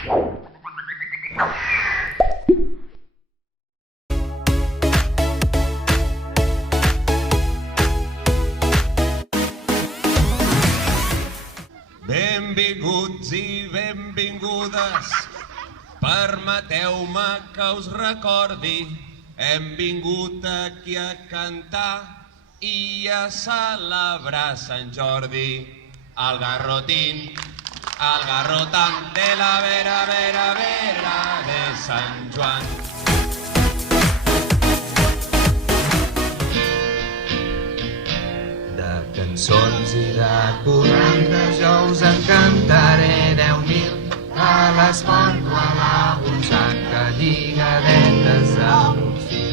Benvinguts i benvingudes, permeteu-me que us recordi, hem vingut aquí a cantar i a celebrar Sant Jordi. El garrotín, el garrotam de la vera, vera, vera de Sant Joan. De cançons i de corrandes jo us en cantaré 10.000, a l'esport o a la butxaca, lligadetes amb un fil.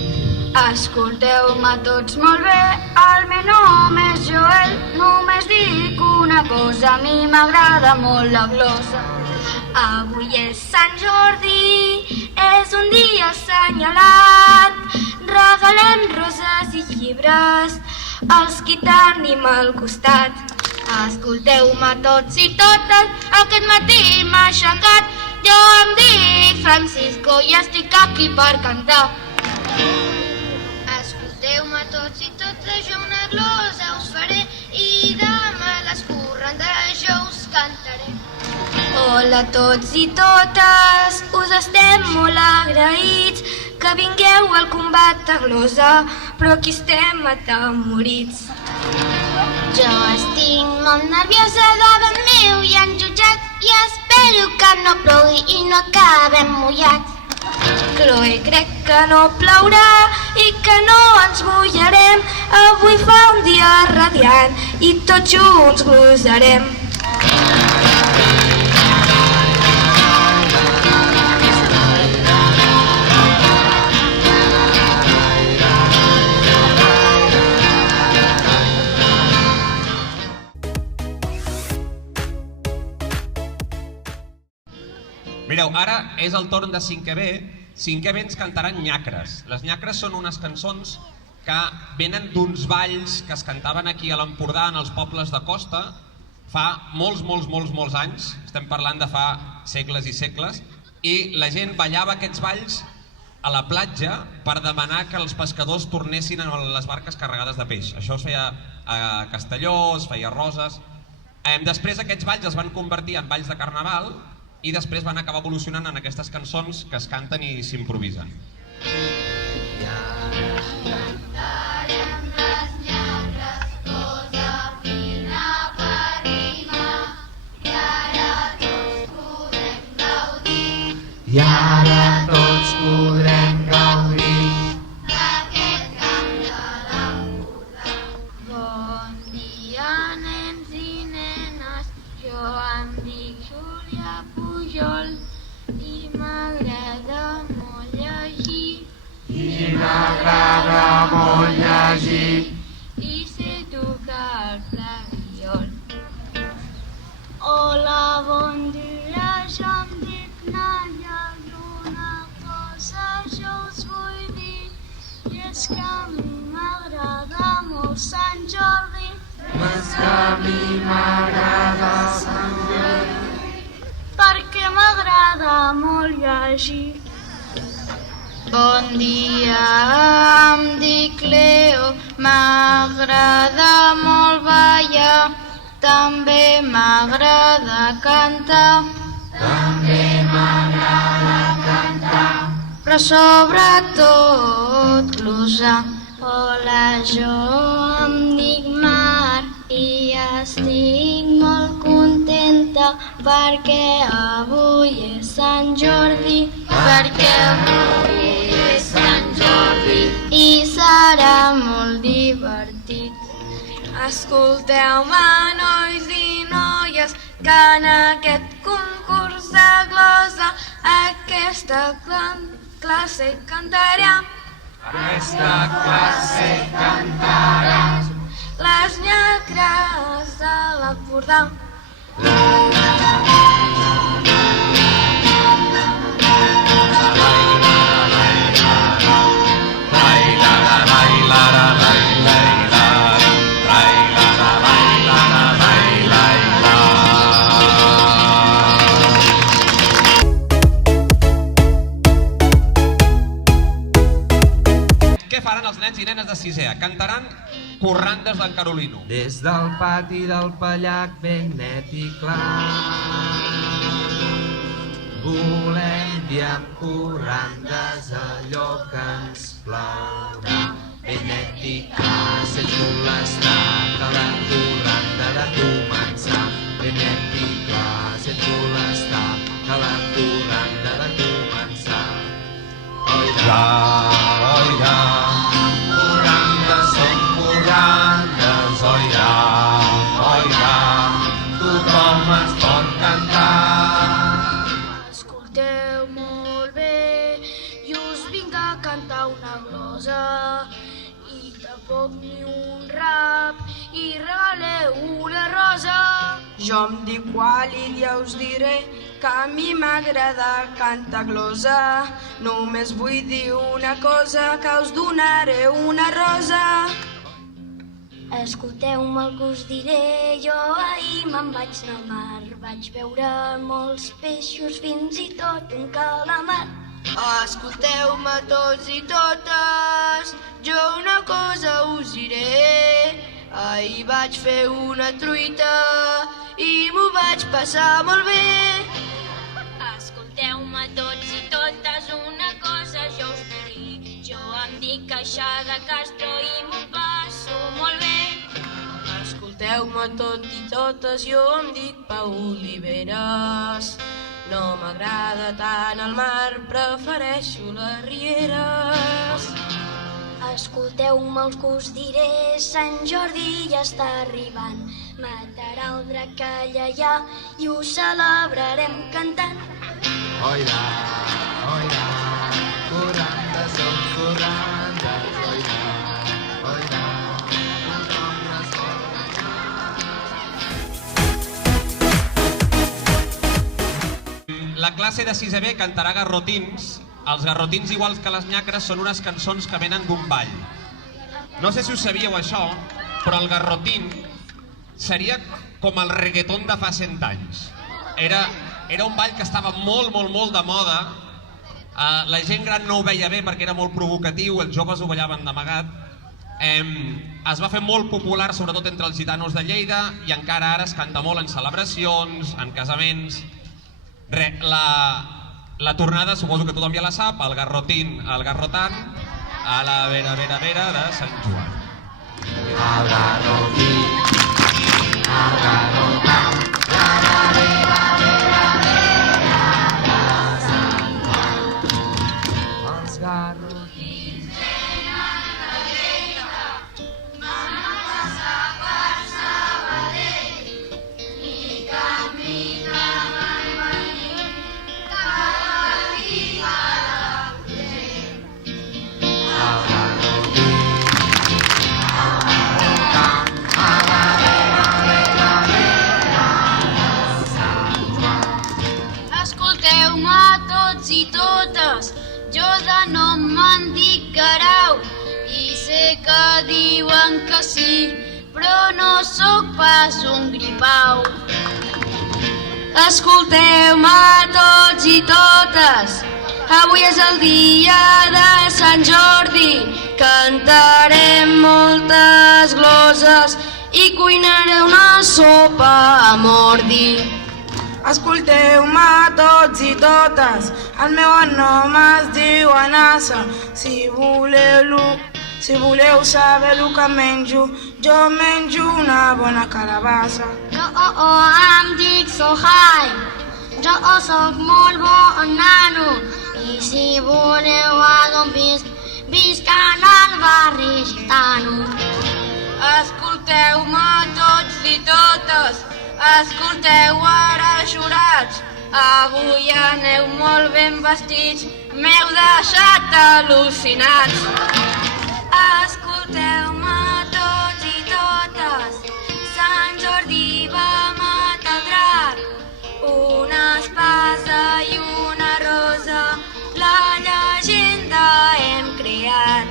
Escolteu-me tots molt bé, el meu nom és Joel, només dic una cosa, a mi m'agrada molt la glosa. Avui és Sant Jordi, és un dia assenyalat, regalem roses i llibres als qui tenim al costat. Escolteu-me tots i totes, aquest matí m'ha aixecat, jo em dic Francisco i estic aquí per cantar. Escolteu-me tots i totes, jo una glosa us faré i demà a les corrandes jo us cantaré. Hola a tots i totes, us estem molt agraïts que vingueu al combat de glosa, però aquí estem atemorits. Jo estic molt nerviosa, davant meu hi han jutjat i espero que no plogui i no acabem mullats. Chloe, crec que no plourà i que no ens mullarem. Avui fa un dia radiant i tots junts glosarem. Mireu, ara és el torn de 5è B. 5è B ens cantaran nyacres. Les nyacres són unes cançons que venen d'uns balls que es cantaven aquí a l'Empordà, en els pobles de costa, fa molts anys, estem parlant de fa segles i segles, i la gent ballava aquests balls a la platja per demanar que els pescadors tornessin a les barques carregades de peix. Això es feia a Castelló, es feia a Roses. Després aquests balls es van convertir en balls de carnaval i després van acabar evolucionant en aquestes cançons que es canten i s'improvisen. I ara tots podrem gaudir d'aquest camp de l'Empordà. Bon dia, nens i nenes, jo em dic Júlia Pujol i m'agrada molt llegir. I m'agrada molt llegir. I sé tocar el flabiol. Hola, bon dia, jo em dic Nadia i una cosa jo us vull dir, i és que a mi m'agrada molt Sant Jordi. És que a mi m'agrada Sant Jordi. Perquè m'agrada molt llegir. Bon dia, em dic Leo, m'agrada molt ballar, també m'agrada cantar, També m'agrada cantar. però sobretot glosar. Hola, jo em dic Mar i estic molt contenta perquè avui és Sant Jordi, perquè avui és Sant Jordi i serà molt divertit. Escolteu-me, nois i noies, que en aquest concurs de glosa aquesta classe cantarà. Aquesta classe cantarà. Les nyacres de l'Empordà. nens i nenes de 6è A. Cantaran Corrandes d'en Carolino. Des del pati del Pallac ben net i clar, volem dir amb corrandes allò que ens plaurà. Ben net i clar, ser xula està, que la corranda ha de començar. Ben net i clar, ser xula està, que la corranda ha de començar. Oirà, oirà, corrandes són corrandes, oirà, oirà, tothom ens pot cantar. Escolteu molt bé, i us vinc a cantar una glosa, i tampoc ni un rap, i regaleu una rosa. Jo em dic Walid i ja us diré que a mi m'agrada cantar glosa. Només vull dir una cosa, que us donaré una rosa. Escolteu-me el que us diré, jo ahir me'n vaig anar al mar, vaig veure molts peixos, fins i tot un calamar. Escolteu-me tots i totes, jo una cosa us diré. Ahir vaig fer una truita i m'ho vaig passar molt bé. Escolteu-me tots i totes, una cosa jo us diré, jo em dic Aixada Castro i m'ho passo molt bé. Escolteu-me tot i totes, jo em dic Pau Oliveres. No m'agrada tant el mar, prefereixo les rieres. Escolteu-me el que us diré, Sant Jordi ja està arribant, matarà el drac allà i ho celebrarem cantant. Oirà, oirà, corrandes són corrandes, oirà, oirà, tothom les vol cantar. La classe de 6è B cantarà garrotins. Els garrotins, iguals que les nyacres, són unes cançons que venen d'un ball. No sé si us sabíeu això, però el garrotín seria com el reggaeton de fa 100 anys. Era un ball que estava molt de moda. La gent gran no ho veia bé perquè era molt provocatiu, els joves ho ballaven d'amagat. Es va fer molt popular, sobretot entre els gitanos de Lleida, i encara ara es canta molt en celebracions, en casaments. La tornada, suposo que tothom ja la sap, el garrotín, el garrotant, a la vera de Sant Joan. El garrotín, el garrotant, els garrotins. Escolteu-me tots i totes, jo de nom me'n dic Guerau, i sé que diuen que sí, però no sóc pas un gripau. Escolteu-me tots i totes, avui és el dia de Sant Jordi, cantarem moltes gloses i cuinaré una sopa a mordi. Escolteu-me tots i totes, el meu nom es diu Anassa. Si voleu saber el que menjo, jo menjo una bona carabassa. Jo em dic Sohai, jo sóc molt bon nano, i si voleu a d'on visc en el barri gitano. Escolteu-me tots i totes, escolteu ara jurats, avui aneu molt ben vestits, m'heu deixat al·lucinats. Escolteu-me tots i totes, Sant Jordi va matar el drac, una espasa i una rosa, la llegenda hem creat.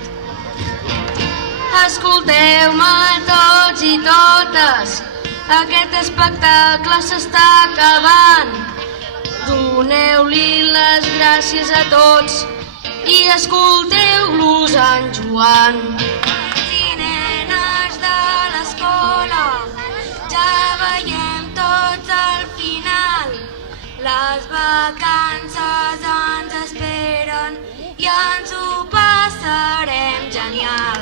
Escolteu-me tots i totes, aquest espectacle s'està acabant. Doneu-li les gràcies a tots i escolteu-los en Joan. I nenes de l'escola, ja veiem tots al final. Les vacances ens esperen i ens ho passarem genial.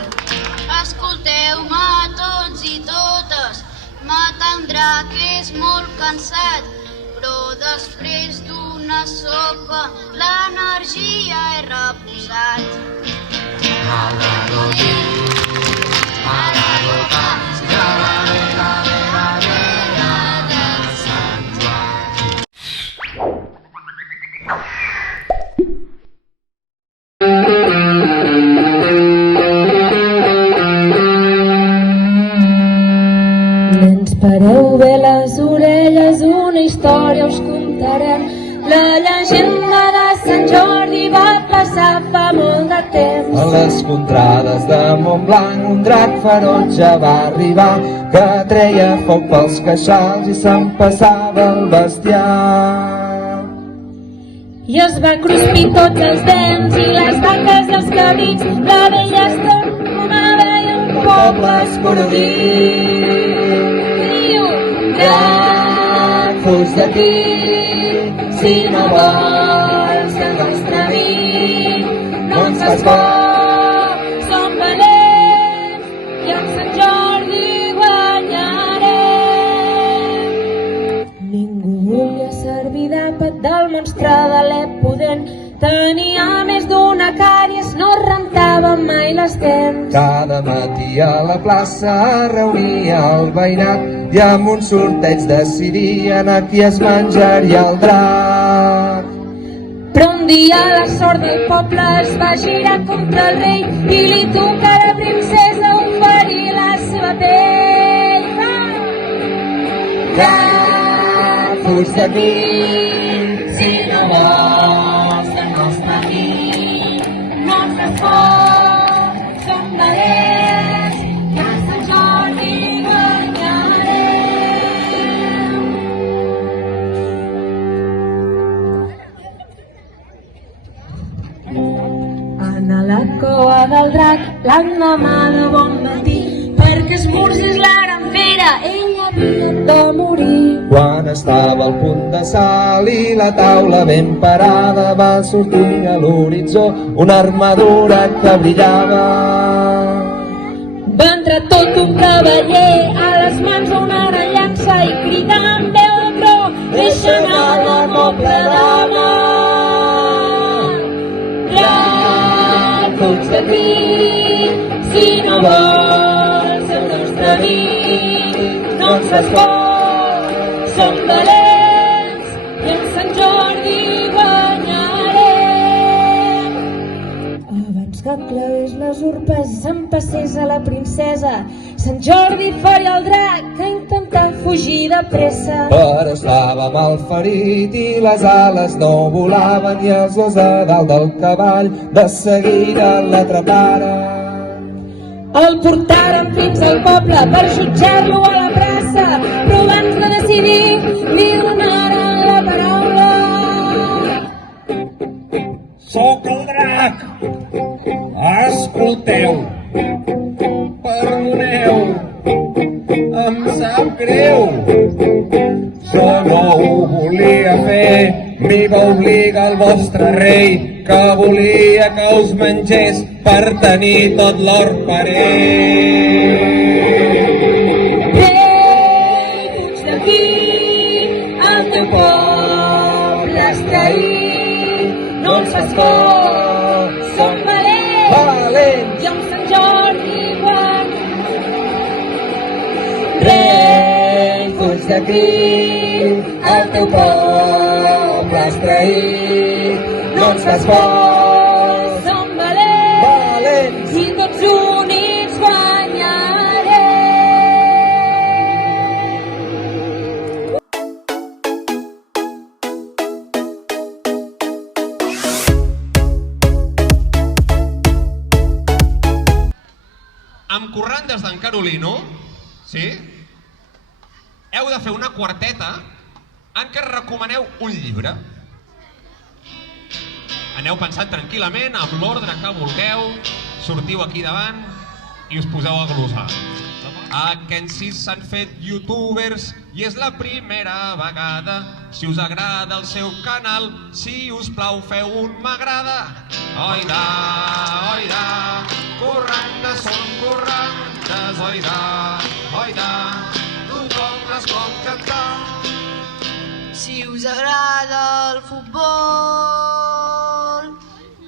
Escolteu-me tots i totes, m'atendrà que és molt cansat, però després d'una sopa l'energia he reposat. Nens, pareu bé les orelles, una història us contarem. La llegenda de Sant Jordi va passar fa molt de temps. A les contrades de Montblanc un drac ferotge va arribar, que treia foc pels queixals i s'empassava el bestiar. I es va cruspir tots els dents i les vaques i els cabrits, la vella estornada i un poble escordit. Diu, drac, fuig d'aquí, si no vols el nostre vi, no ens fas por, som valents i amb Sant Jordi guanyarem. Ningú volia servir d'àpat del monstre de l'Epudent, tenia més d'una càries, no rentava mai les dents. Cada matí a la plaça es reunia el veïnat i amb un sorteig decidien a qui es menjaria el drac. Però un dia la sort del poble es va girar contra el rei i li tocà a la princesa oferir la seva pell. Drac, fuig d'aquí, Si no vols el nostre vi, no ens fas por, som valents i a Sant Jordi guanyarem. En la cova del drac, l'endemà de bon matí, perquè esmorzés la gran fera, ell havia de morir. quan estava al punt de sal i la taula ben parada va sortir a l'horitzó una armadura que brillava. Va entrar tot un cavaller, a les mans una gran llança i cridar amb veu de tro, deixa anar la noble dama. Drac, fuig d'aquí, si no vols el nostre vi, no ens fas por, som valents i en Sant Jordi guanyarem. Abans que clavés les urpes i s'empassés a la princesa, Sant Jordi faria el drac que intentà fugir de pressa. Però estava mal ferit i les ales no volaven i els dos a dalt del cavall de seguida l'atraparen. El portaren fins al poble per jutjar-lo a la plaça, però abans de decidir li donaren la paraula. Soc el drac! Escolteu! Perdoneu! Em sap greu! Jo no ho volia fer, m'hi va obligar el vostre rei, que volia que us mengés per tenir tot l'or per ell. Rei, fuig d'aquí, el teu poble has traït, no ens fas por, som valents i amb Sant Jordi guanyarem. Rei, fuig d'aquí, el teu poble has traït, no ens fas por, som valents i tots units guanyarem. Amb corrandes d'en Carolino, sí? Heu de fer una quarteta en què recomaneu un llibre. Aneu pensant tranquil·lament, amb l'ordre que vulgueu, sortiu aquí davant i us poseu a glosar. Que en sis s'han fet youtubers i és la primera vegada. Si us agrada el seu canal, si us plau feu un m'agrada. Oida, oida, corrandes són corrandes, oida, oida, tothom les pot cantar. Si us agrada el futbol,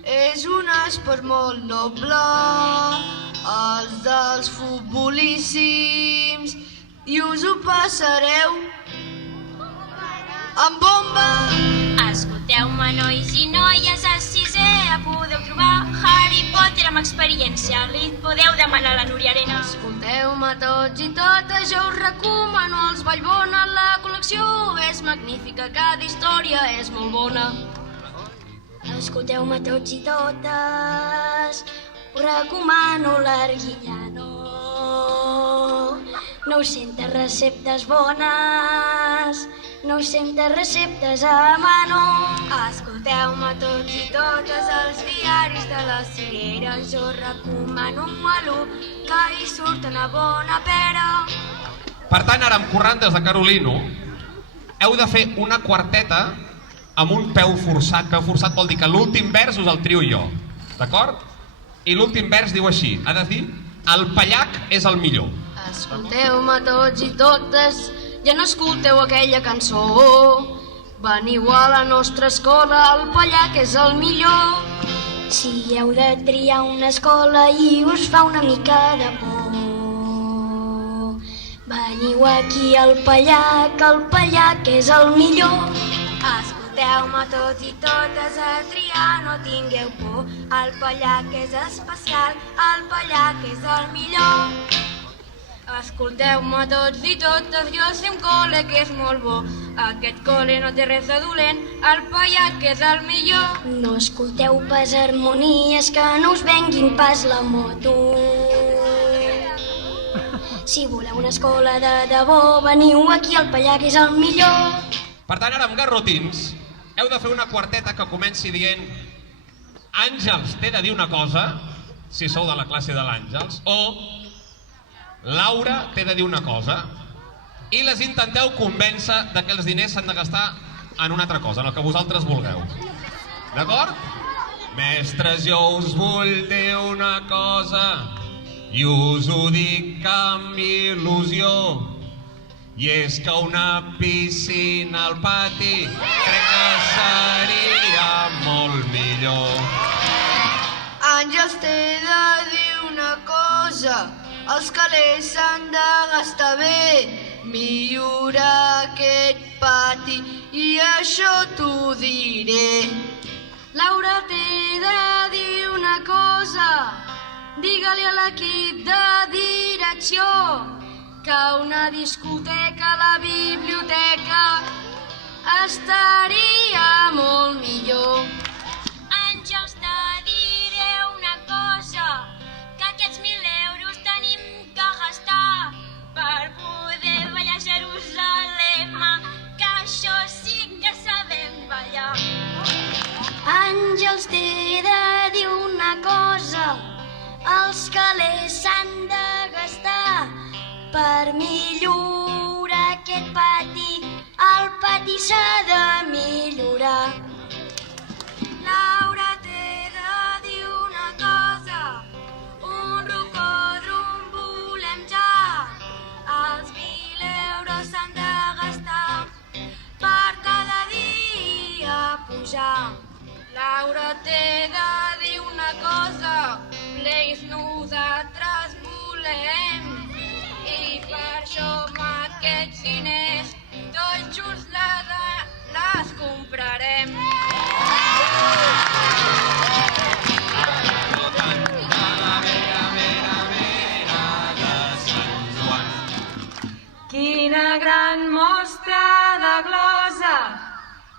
és un esport molt noble, els dels futbolíssims, i us ho passareu amb bomba. Escolteu-me, nois i noies, a sisè podeu trobar Harry Potter amb experiència. Li podeu demanar a la Núria Arena. Escolteu-me tots i totes, jo us recomano els Vallbona. La col·lecció és magnífica, cada història és molt bona. Escolteu-me tots i totes, us recomano l'Arguillano. 900 receptes bones, 900 receptes a mano. Escolteu-me tots i totes, els diaris de les cireres. Jo recomano un Walú, que hi surt una bona pera. Per tant, ara amb corrandes de Carolino, heu de fer una quarteta amb un peu forçat. Peu forçat vol dir que l'últim vers us el trio jo, d'acord? I l'últim vers diu així, ha de dir, el Pallac és el millor. Escolteu-me tots i totes, ja no escolteu aquella cançó. Veniu a la nostra escola, el Pallac és el millor. Si heu de triar una escola i us fa una mica de por, veniu aquí al Pallac és el millor. Escolteu-me tots i totes, a triar no tingueu por. El Pallac és especial, el Pallac és el millor. Escolteu-me tots i totes, jo sé un col·le que és molt bo. Aquest col·le no té res de dolent, el Pallac és el millor. No escolteu pas harmonies, que no us venguin pas la moto. Si voleu una escola de debò, veniu aquí al Pallac és el millor. Per tant, ara amb garrotins, heu de fer una quarteta que comenci dient Àngels t'he de dir una cosa, si sou de la classe de l'Àngels, o Laura t'he de dir una cosa, i les intenteu convèncer de que els diners s'han de gastar en una altra cosa, en el que vosaltres vulgueu. D'acord? Mestres, jo us vull dir una cosa, i us ho dic amb il·lusió, i és que una piscina al pati crec que seria molt millor. Àngels, t'he de dir una cosa, els calés s'han de gastar bé, millorar aquest pati i això t'ho diré. Laura, t'he de dir una cosa, digue-li a l'equip de direcció que una discoteca a la biblioteca estaria molt millor. Àngels, te diré una cosa, que aquests 1.000 euros tenim que gastar per poder ballar a Jerusalem, que això sí que sabem ballar. Àngels, t'he de dir una cosa, els calés s'han de gastar per millorar aquest pati, el pati s'ha de millorar. Laura, t'he de dir una cosa, un rocòdrom volem ja, els 1.000 euros s'han de gastar per cada dia pujar. Laura, t'he de dir una cosa, pleis nosaltres volem, i per això amb aquests diners tot just les comprarem. Quina gran mostra de glosa,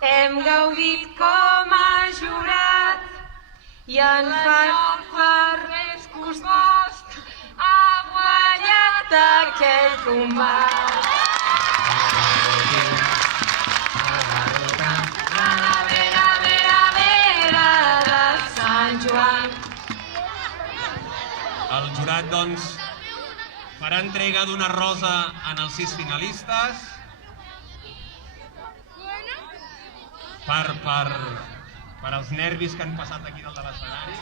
hem gaudit com a jurat i en Ferrer Cospost ha guanyat aquest combat. A veure, El jurat, doncs, farà entrega d'una rosa en els 6 finalistes per als nervis que han passat aquí dalt de l'escenari.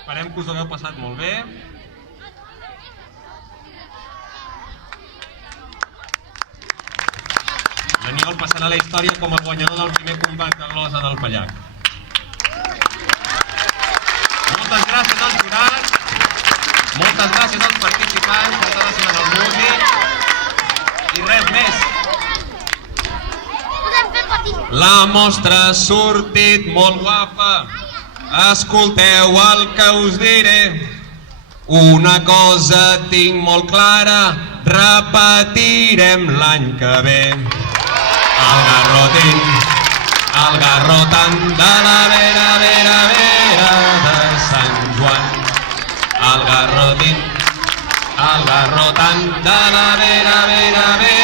Esperem que us ho hagueu passat molt bé. L'Aniol passarà a la història com a guanyador del primer combat de glosa del Pallac. Moltes gràcies als jurats, moltes gràcies als participants, moltes gràcies al músic i res més. La mostra ha sortit molt guapa, escolteu el que us diré. Una cosa tinc molt clara, repetirem l'any que ve. El garrotant de la vera, vera, vera de Sant Joan. El garrotant de la vera, vera, vera